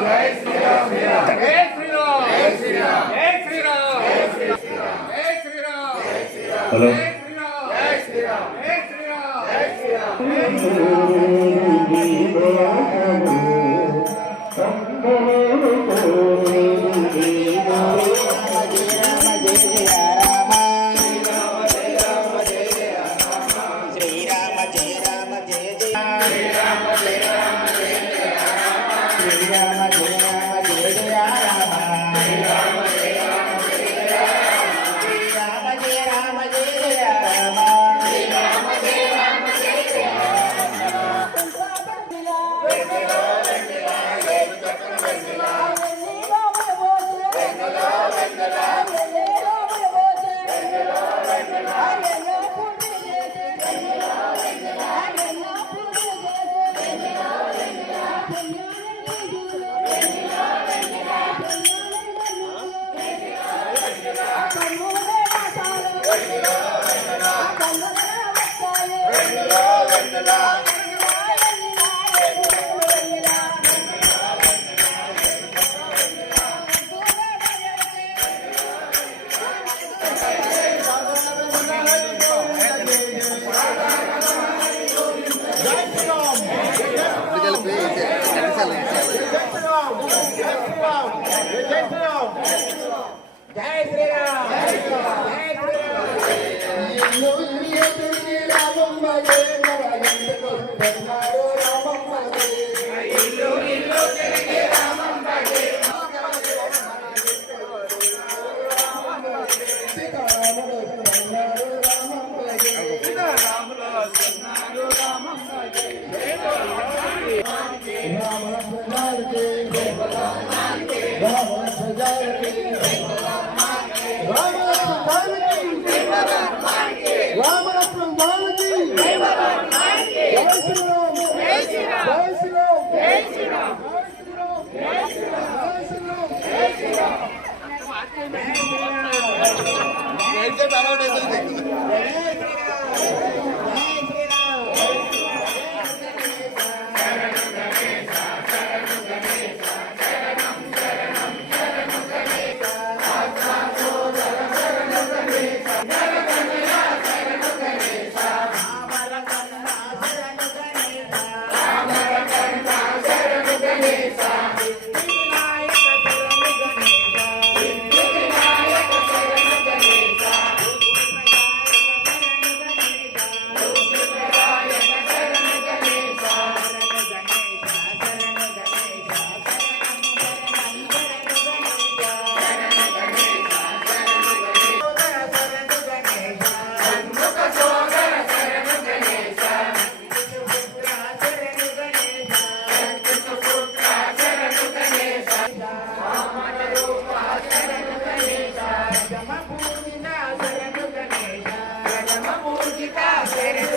Hello Sriram. Sriram. Sriram. Sriram. జయ రామ జయ జయ జై